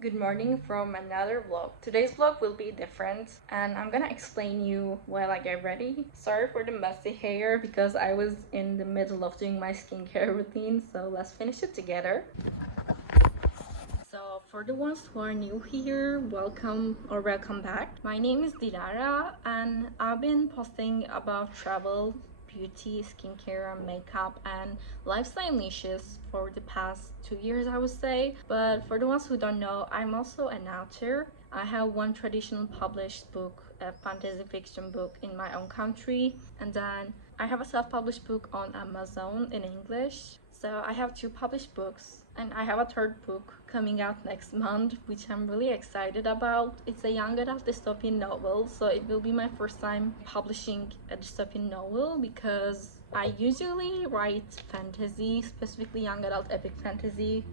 Good morning from another vlog. Today's vlog will be different and I'm gonna explain you while I get ready. Sorry for the messy hair because I was in the middle of doing my skincare routine, so let's finish it together. So for the ones who are new here, welcome back. My name is Dilara and I've been posting about travel, beauty, skincare, and makeup and lifestyle niches for the past 2 years, I would say. But for the ones who don't know, I'm also an author. I have one traditional published book, a fantasy fiction book in my own country, and then I have a self-published book on Amazon in English. So I have 2 published books and I have a third book coming out next month, which I'm really excited about. It's a young adult dystopian novel, so it will be my first time publishing a dystopian novel because I usually write fantasy, specifically young adult epic fantasy.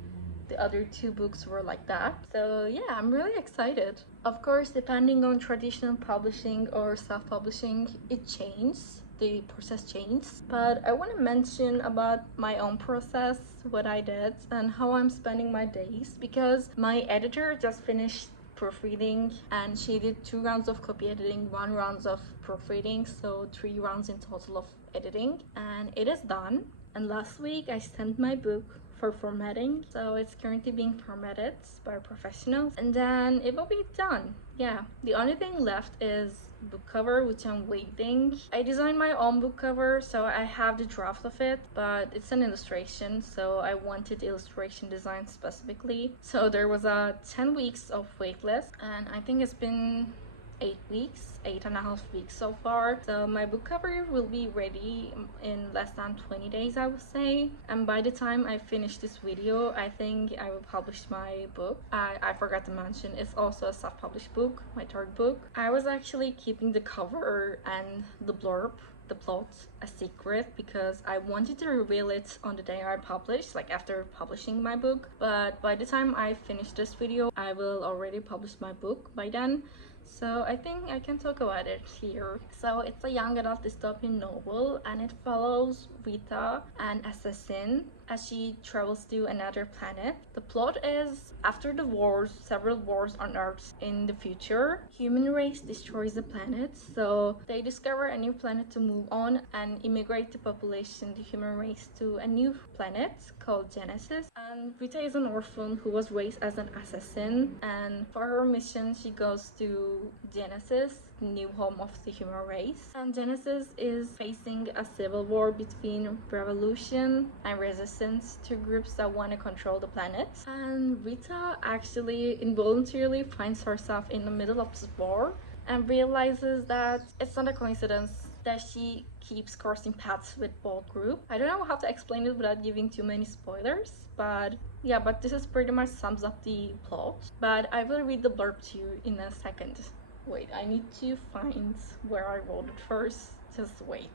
The other 2 books were like that. So yeah, I'm really excited. Of course, depending on traditional publishing or self-publishing, it changes. The process changes. But I want to mention about my own process, what I did, and how I'm spending my days because my editor just finished proofreading and she did 2 rounds of copy editing, 1 round of proofreading, so 3 rounds in total of editing, and it is done. And last week I sent my book for formatting, so it's currently being formatted by professionals and then it will be done. Yeah, the only thing left is book cover, which I'm waiting. I designed my own book cover, so I have the draft of it, but it's an illustration, so I wanted the illustration design specifically. So there was a 10 weeks of wait list and I think it's been 8 weeks, 8.5 weeks so far. So my book cover will be ready in less than 20 days, I would say. And by the time I finish this video, I think I will publish my book. I forgot to mention, it's also a self-published book, my third book. I was actually keeping the cover and the blurb, the plot, a secret because I wanted to reveal it on the day I published, like after publishing my book. But by the time I finish this video, I will already publish my book by then. So I think I can talk about it here. So it's a young adult dystopian novel and it follows Rita, an assassin, as she travels to another planet. The plot is after the wars, several wars on Earth in the future, human race destroys the planet, so they discover a new planet to move on and immigrate the population, the human race, to a new planet called Genesis. And Rita is an orphan who was raised as an assassin, and for her mission she goes to Genesis, the new home of the human race. And Genesis is facing a civil war between revolution and resistance, 2 groups that want to control the planet. And Rita actually involuntarily finds herself in the middle of this war and realizes that it's not a coincidence that she keeps crossing paths with both groups. I don't know how to explain it without giving too many spoilers, but yeah, but this is pretty much sums up the plot. But I will read the blurb to you in a second. Wait, I need to find where I wrote it first. Just wait.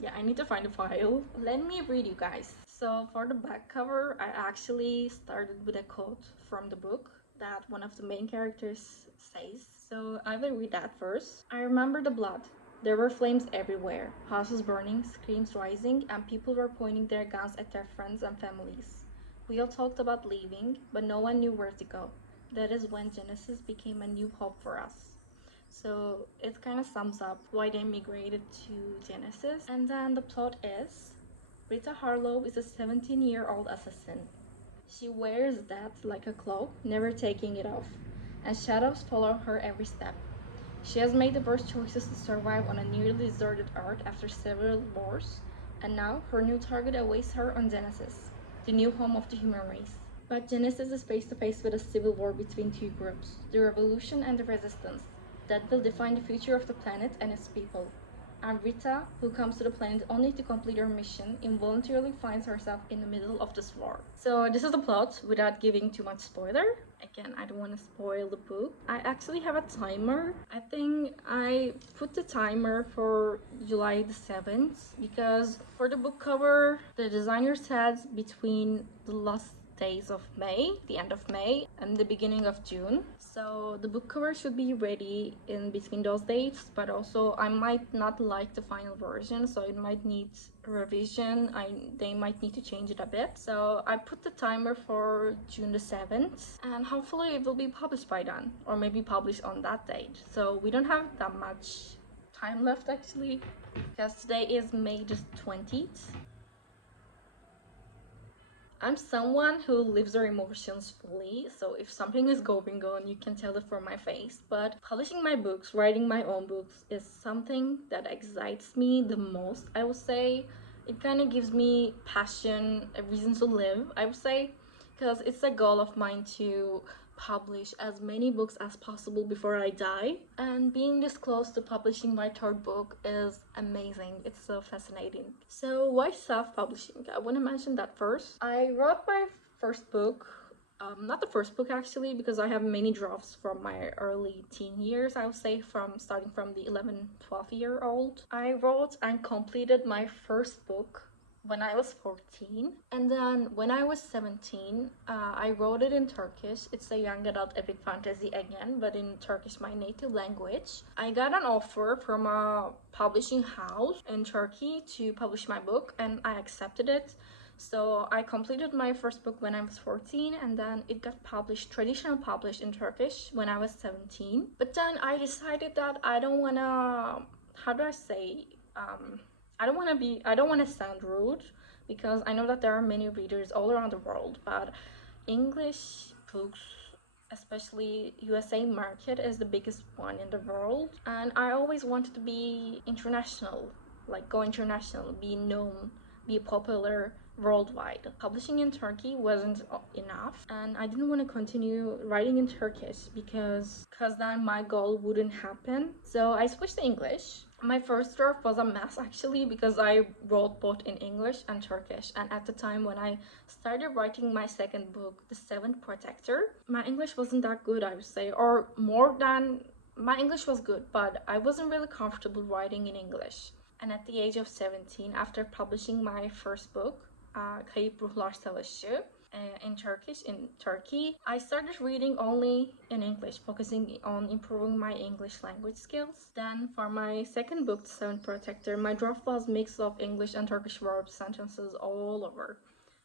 Yeah, I need to find the file. Let me read you guys. So for the back cover, I actually started with a quote from the book that one of the main characters says. So I will read that first. I remember the blood. There were flames everywhere, houses burning, screams rising, and people were pointing their guns at their friends and families. We all talked about leaving, but no one knew where to go. That is when Genesis became a new hope for us. So it kind of sums up why they migrated to Genesis. And then the plot is Rita Harlow is a 17-year-old assassin. She wears death like a cloak, never taking it off, and shadows follow her every step. She has made the worst choices to survive on a nearly deserted Earth after several wars, and now her new target awaits her on Genesis, the new home of the human race. But Genesis is face to face with a civil war between 2 groups, the revolution and the resistance, that will define the future of the planet and its people. And Rita, who comes to the planet only to complete her mission, involuntarily finds herself in the middle of this war. So this is the plot without giving too much spoiler. Again, I don't want to spoil the book. I actually have a timer. I think I put the timer for July the 7th because for the book cover, the designer said between the last days of May, the end of May and the beginning of June. So the book cover should be ready in between those dates, but also I might not like the final version, so it might need revision. They might need to change it a bit. So I put the timer for June the 7th, and hopefully it will be published by then, or maybe published on that date. So we don't have that much time left actually, because today is May the 20th. I'm someone who lives their emotions fully, so if something is going on, you can tell it from my face. But publishing my books, writing my own books, is something that excites me the most, I would say. It kind of gives me passion, a reason to live, I would say, because it's a goal of mine to publish as many books as possible before I die. And being this close to publishing my third book is amazing. It's so fascinating. So why self-publishing? I want to mention that first. I wrote my first book, not the first book actually, because I have many drafts from my early teen years, I would say, from starting from the 11-12-year-old. I wrote and completed my first book when I was 14, and then when I was 17, I wrote it in Turkish. It's a young adult epic fantasy again, but in Turkish, my native language. I got an offer from a publishing house in Turkey to publish my book, and I accepted it. So I completed my first book when I was 14, and then it got published, traditional published in Turkish when I was 17. But then I decided that I don't wanna, how do I say, I don't want to sound rude, because I know that there are many readers all around the world, but English books, especially USA market, is the biggest one in the world, and I always wanted to be international, like go international, be known, be popular worldwide. Publishing in Turkey wasn't enough, and I didn't want to continue writing in Turkish because then my goal wouldn't happen. So I switched to English. My first draft was a mess actually, because I wrote both in English and Turkish, and at the time when I started writing my second book, The Seventh Protector, my English wasn't that good, I would say, or more than, my English was good, but I wasn't really comfortable writing in English. And at the age of 17, after publishing my first book, Kayıp Ruhlar Savaşı, in Turkey, I started reading only in English, focusing on improving my English language skills. Then for my second book, The Seventh Protector, my draft was a mix of English and Turkish verbs, sentences all over.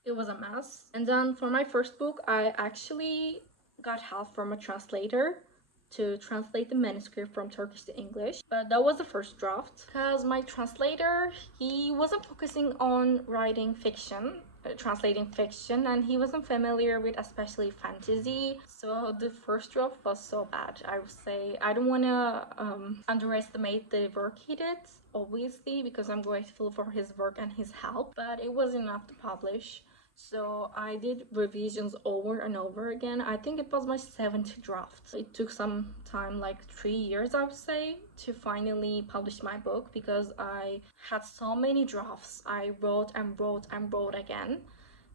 It was a mess. And then for my first book, I actually got help from a translator to translate the manuscript from Turkish to English. But that was the first draft, because my translator, he wasn't focusing on writing fiction, translating fiction, and he wasn't familiar with especially fantasy. So the first draft was so bad, I would say. I don't want to underestimate the work he did, obviously, because I'm grateful for his work and his help, but it was enough to publish. So I did revisions over and over again. I think it was my 7th draft. It took some time, like 3 years, I would say, to finally publish my book, because I had so many drafts. I wrote and wrote and wrote again.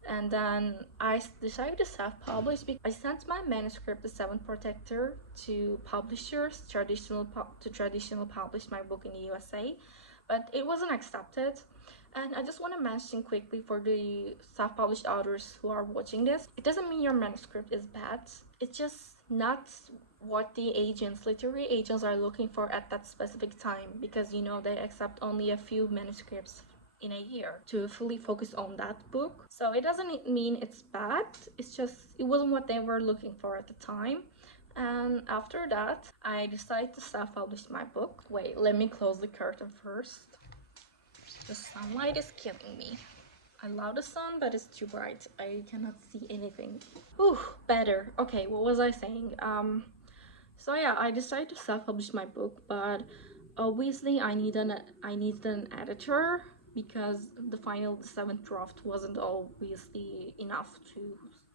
And then I decided to self-publish because I sent my manuscript, The Seventh Protector, to publishers, to traditional publish my book in the USA, but it wasn't accepted. And I just want to mention quickly for the self-published authors who are watching this, it doesn't mean your manuscript is bad. It's just not what the literary agents are looking for at that specific time, because you know they accept only a few manuscripts in a year to fully focus on that book. So it doesn't mean it's bad, it's just it wasn't what they were looking for at the time. And after that, I decided to self-publish my book. Wait, let me close the curtain first. The sunlight is killing me. I love the sun, but it's too bright. I cannot see anything. Whew, better. Okay, what was I saying? So yeah, I decided to self-publish my book, but obviously I needed an editor, because the 7th draft wasn't obviously enough to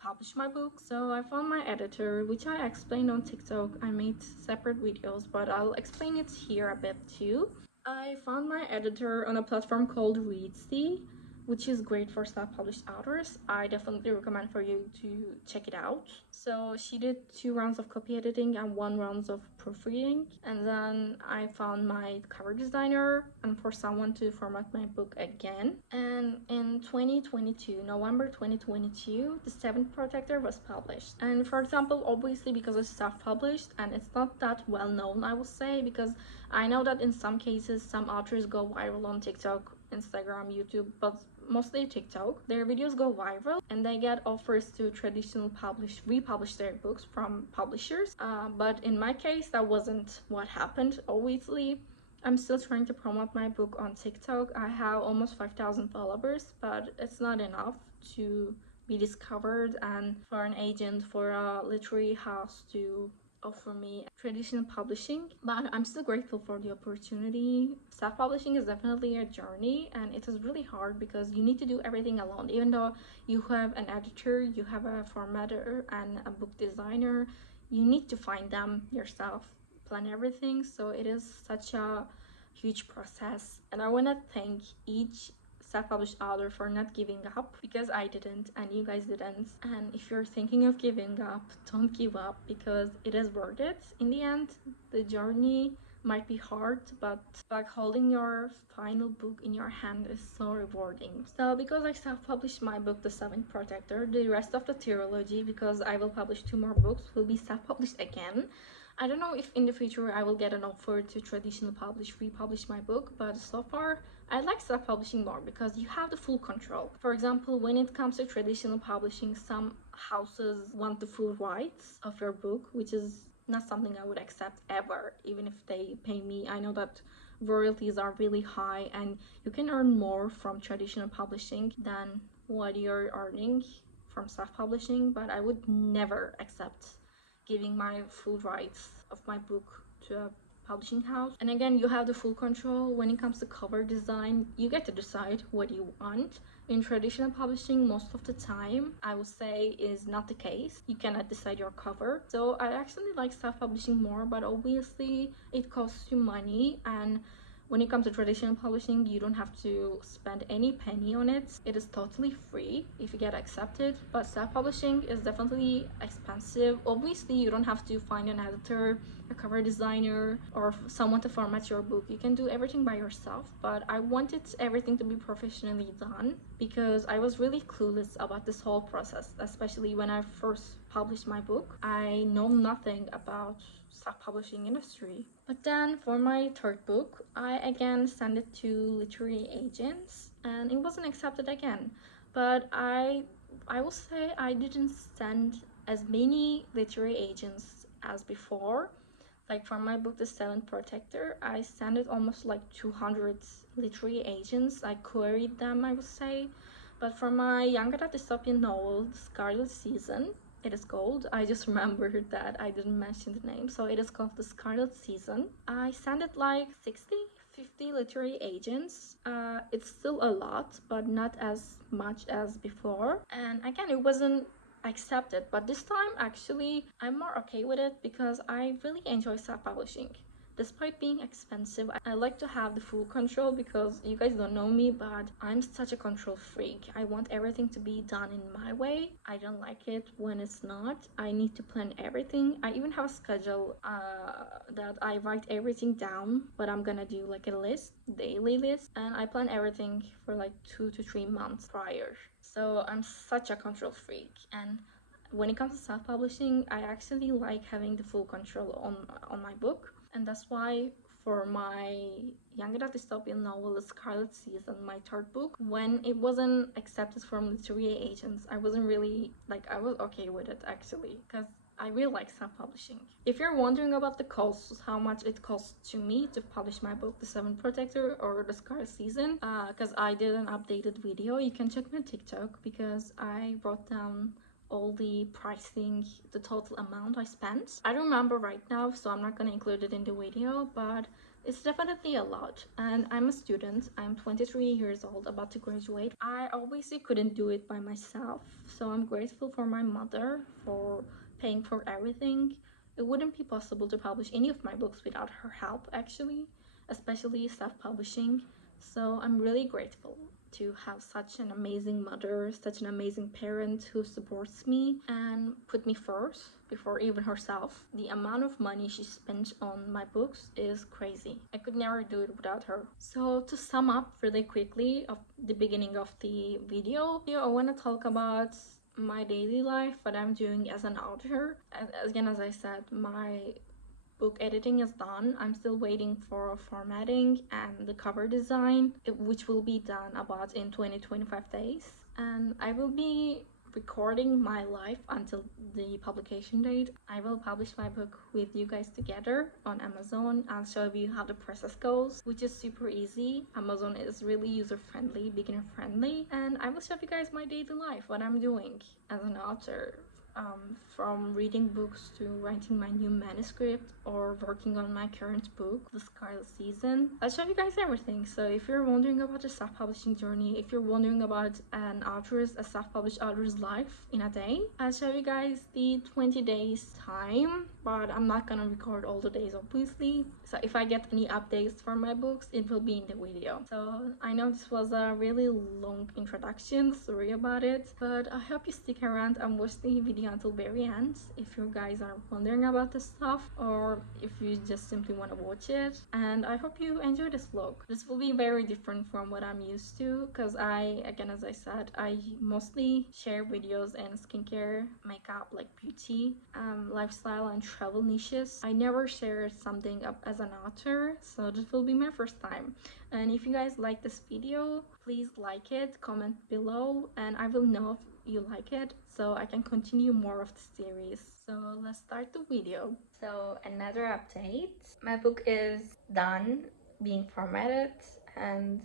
publish my book. So I found my editor, which I explained on TikTok. I made separate videos, but I'll explain it here a bit too. I found my editor on a platform called Reedsy. which is great for self-published authors. I definitely recommend for you to check it out. So she did 2 rounds of copy editing and 1 round of proofreading, and then I found my cover designer and for someone to format my book again. And in 2022, November 2022, The Seventh Protector was published. And for example, obviously because it's self-published and it's not that well known, I will say, because I know that in some cases some authors go viral on TikTok, Instagram, YouTube, but mostly TikTok. Their videos go viral and they get offers to traditional republish their books from publishers. But in my case, that wasn't what happened. Obviously, I'm still trying to promote my book on TikTok. I have almost 5,000 followers, but it's not enough to be discovered and for an agent, for a literary house to offer me traditional publishing. But I'm still grateful for the opportunity. Self-publishing is definitely a journey and it is really hard because you need to do everything alone. Even though you have an editor, you have a formatter and a book designer, you need to find them yourself, plan everything. So it is such a huge process, and I want to thank each self-published author for not giving up, because I didn't and you guys didn't. And if you're thinking of giving up, don't give up, because it is worth it. In the end, the journey might be hard, but like holding your final book in your hand is so rewarding. So because I self-published my book, The Seventh Protector, the rest of the trilogy, because I will publish 2 more books, will be self-published again. I don't know if in the future I will get an offer to traditional republish my book, but so far I like self-publishing more because you have the full control. For example, when it comes to traditional publishing, some houses want the full rights of your book, which is not something I would accept ever, even if they pay me. I know that royalties are really high and you can earn more from traditional publishing than what you're earning from self-publishing, but I would never accept giving my full rights of my book to a publishing house. And again, you have the full control when it comes to cover design. You get to decide what you want. In traditional publishing, most of the time, I would say, is not the case. You cannot decide your cover. So I actually like self-publishing more, but obviously it costs you money, and when it comes to traditional publishing, you don't have to spend any penny on it. It is totally free if you get accepted. But self-publishing is definitely expensive. Obviously, you don't have to find an editor, a cover designer, or someone to format your book. You can do everything by yourself. But I wanted everything to be professionally done because I was really clueless about this whole process, especially when I first published my book. I know nothing about self-publishing industry. But then for my third book, I again sent it to literary agents and it wasn't accepted again. But I will say I didn't send as many literary agents as before. Like for my book, The Seventh Protector, I sent it almost like 200 literary agents. I queried them, I would say. But for my young adult dystopian novel, The Scarlet Season, it is called, I just remembered that I didn't mention the name, so it is called The Scarlet Season. I sent it like 50 literary agents. It's still a lot, but not as much as before. And again, it wasn't accepted, but this time actually I'm more okay with it because I really enjoy self-publishing. Despite being expensive, I like to have the full control because you guys don't know me, but I'm such a control freak. I want everything to be done in my way. I don't like it when it's not. I need to plan everything. I even have a schedule that I write everything down, what I'm gonna do, like a list, daily list, and I plan everything for like 2 to 3 months prior. So I'm such a control freak, and when it comes to self-publishing, I actually like having the full control on my book. And that's why for my young adult dystopian novel, The Scarlet Season, my third book, when it wasn't accepted from literary agents, I wasn't really, like, I was okay with it actually, because I really like self-publishing. If you're wondering about the costs, how much it costs to me to publish my book, The Seventh Protector or The Scarlet Season, because I did an updated video, you can check my TikTok because I wrote down all the pricing, the total amount I spent. I don't remember right now, so I'm not gonna include it in the video, but it's definitely a lot. And I'm a student, I'm 23 years old, about to graduate. I obviously couldn't do it by myself, so I'm grateful for my mother for paying for everything. It wouldn't be possible to publish any of my books without her help, actually, especially self-publishing. So I'm really grateful to have such an amazing mother, such an amazing parent who supports me and put me first before even herself. The amount of money she spent on my books is crazy. I could never do it without her. So to sum up really quickly of the beginning of the video, I want to talk about my daily life, what I'm doing as an author. Again, as I said, my book editing is done. I'm still waiting for formatting and the cover design, which will be done about in 20-25 days. And I will be recording my life until the publication date. I will publish my book with you guys together on Amazon. I'll show you how the process goes, which is super easy. Amazon is really user-friendly, beginner-friendly, and I will show you guys my daily life, what I'm doing as an author. From reading books to writing my new manuscript or working on my current book, The Scarlet Season. I'll show you guys everything. So if you're wondering about the self-publishing journey, if you're wondering about a self-published author's life in a day, I'll show you guys the 20 days time, but I'm not gonna record all the days obviously. So if I get any updates for my books, it will be in the video. So I know this was a really long introduction, sorry about it, but I hope you stick around and watch the video until very end if you guys are wondering about this stuff, or if you just simply want to watch it. And I hope you enjoy this vlog. This will be very different from what I'm used to, because again, as I said, I mostly share videos in skincare, makeup, like beauty, lifestyle and travel niches. I never share something up as an author, so this will be my first time. And if you guys like this video, please like it, comment below, and I will know if you like it so I can continue more of the series. So let's start the video. So another update, my book is done being formatted, and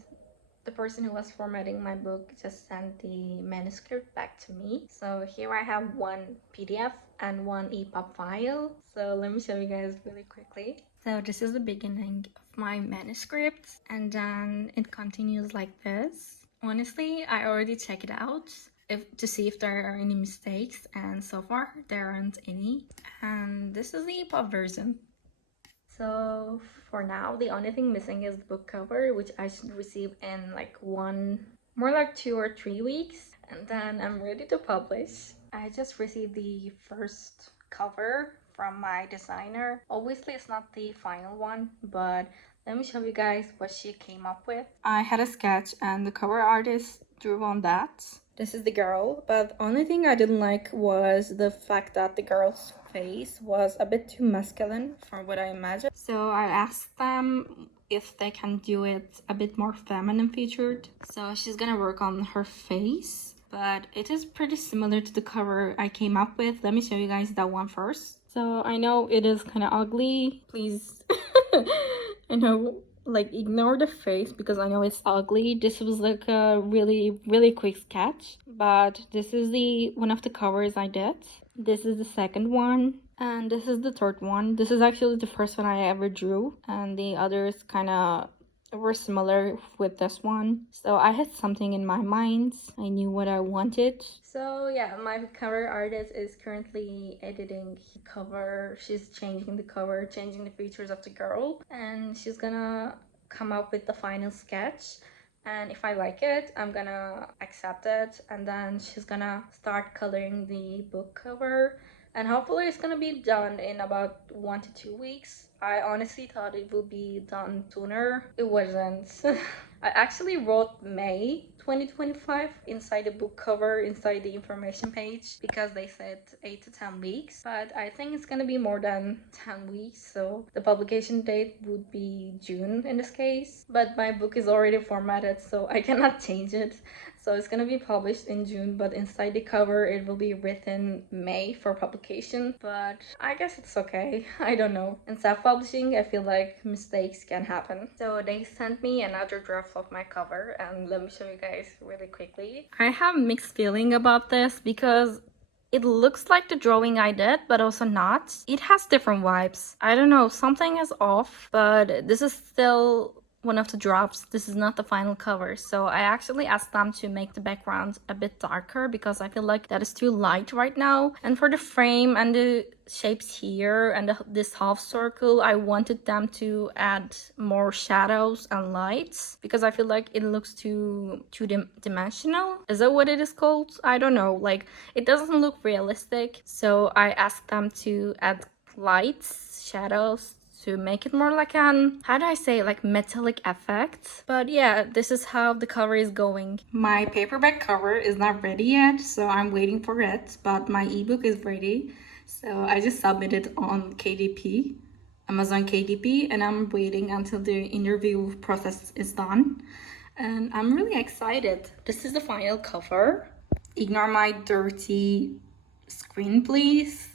the person who was formatting my book just sent the manuscript back to me. So here I have one PDF and one EPUB file. So let me show you guys really quickly. So this is the beginning of my manuscript, and then it continues like this. Honestly, I already checked it out to see if there are any mistakes, and so far there aren't any. And this is the EPUB version. So for now, the only thing missing is the book cover, which I should receive in like more like 2 or 3 weeks, and then I'm ready to publish. I just received the first cover from my designer. Obviously it's not the final one, but let me show you guys what she came up with. I had a sketch and the cover artist drew on that. This is the girl, but the only thing I didn't like was the fact that the girl's face was a bit too masculine from what I imagined. So I asked them if they can do it a bit more feminine featured. So she's gonna work on her face, but it is pretty similar to the cover I came up with. Let me show you guys that one first. So I know it is kind of ugly. Please, I know, like, ignore the face because I know it's ugly. This was like a really quick sketch, but this is one of the covers I did. This is the second one, and this is the third one. This is actually the first one I ever drew, and the others kind of were similar with this one. So I had something in my mind. I knew what I wanted. So yeah, my cover artist is currently editing the cover. She's changing the cover, changing the features of the girl, and she's gonna come up with the final sketch. And if I like it, I'm gonna accept it, and then she's gonna start coloring the book cover, and hopefully it's gonna be done in about 1 to 2 weeks. I honestly thought it would be done sooner. It wasn't. I actually wrote May 2025 inside the book cover, inside the information page, because they said 8 to 10 weeks, but I think it's gonna be more than 10 weeks, so the publication date would be June in this case. But my book is already formatted, so I cannot change it. So it's gonna be published in June, but inside the cover it will be written May for publication. But I guess it's okay. I don't know. In self-publishing, I feel like mistakes can happen. So they sent me another draft of my cover, and let me show you guys really quickly. I have mixed feeling about this because it looks like the drawing I did, but also not. It has different vibes. I don't know, something is off, but this is still one of the drops. This is not the final cover, so I actually asked them to make the background a bit darker because I feel like that is too light right now. And for the frame and the shapes here and this half circle, I wanted them to add more shadows and lights because I feel like it looks too two-dimensional. Is that what it is called? I don't know. Like, it doesn't look realistic, so I asked them to add lights, shadows, to make it more like an, how do I say, like metallic effect. But yeah, this is how the cover is going. My paperback cover is not ready yet, so I'm waiting for it, but my ebook is ready. So I just submitted on KDP, Amazon KDP, and I'm waiting until the interview process is done. And I'm really excited. This is the final cover. Ignore my dirty screen, please.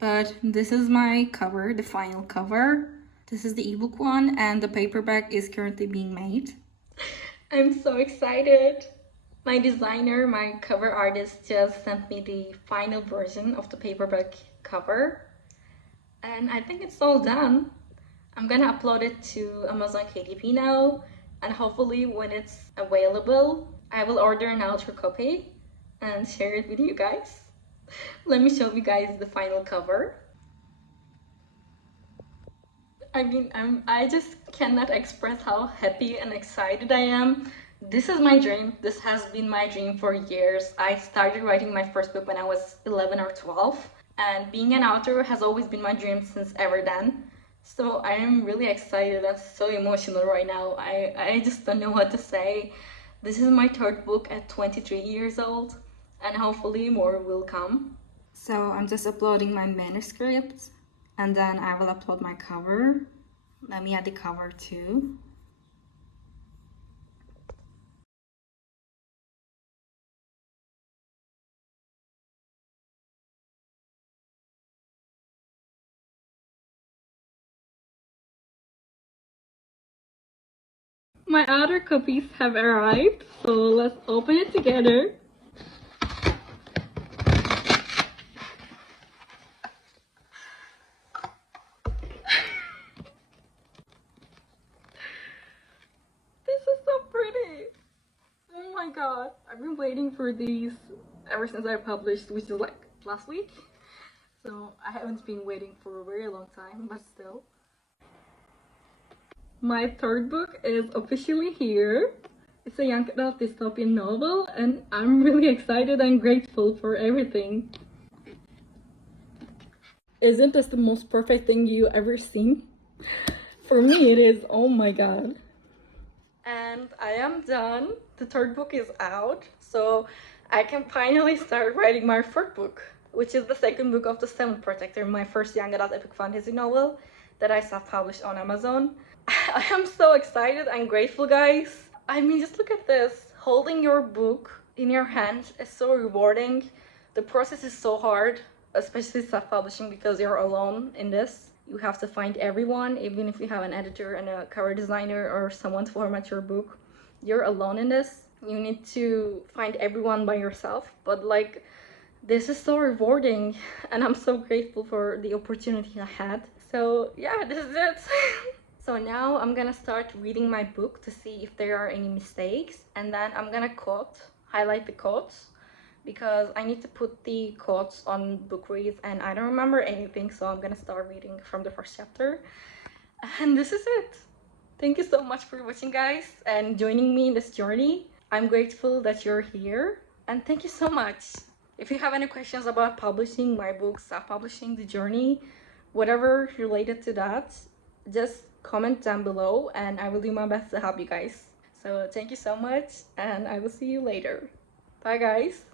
But this is my cover, the final cover. This is the ebook one, and the paperback is currently being made. I'm so excited. My designer, my cover artist, just sent me the final version of the paperback cover. And I think it's all done. I'm gonna upload it to Amazon KDP now, and hopefully when it's available, I will order an outer copy and share it with you guys. Let me show you guys the final cover. I mean, I just cannot express how happy and excited I am. This is my dream. This has been my dream for years. I started writing my first book when I was 11 or 12, and being an author has always been my dream since ever then. So I am really excited and so emotional right now. I just don't know what to say. This is my third book at 23 years old, and hopefully more will come. So I'm just uploading my manuscript, and then I will upload my cover. Let me add the cover too. My other copies have arrived, so let's open it together. This is so pretty. Oh my god. I've been waiting for these ever since I published, which is like last week. So I haven't been waiting for a very long time, but still. My third book is officially here. It's a young adult dystopian novel, and I'm really excited and grateful for everything. Isn't this the most perfect thing you ever seen? For me, it is. Oh my god. And I am done. The third book is out, so I can finally start writing my fourth book, which is the second book of The Seventh Protector, my first young adult epic fantasy novel that I self-published on Amazon. I am so excited and grateful, guys. I mean, just look at this. Holding your book in your hands is so rewarding. The process is so hard, especially self-publishing, because you're alone in this. You have to find everyone, even if you have an editor and a cover designer or someone to format your book. You're alone in this. You need to find everyone by yourself. But like, this is so rewarding, and I'm so grateful for the opportunity I had. So yeah, this is it. So now I'm gonna start reading my book to see if there are any mistakes, and then I'm gonna highlight the quotes, because I need to put the quotes on book reads and I don't remember anything, so I'm gonna start reading from the first chapter. And this is it. Thank you so much for watching, guys, and joining me in this journey. I'm grateful that you're here, and thank you so much. If you have any questions about publishing my books, self-publishing, the journey, whatever related to that, just comment down below and I will do my best to help you guys. So thank you so much, and I will see you later. Bye, guys.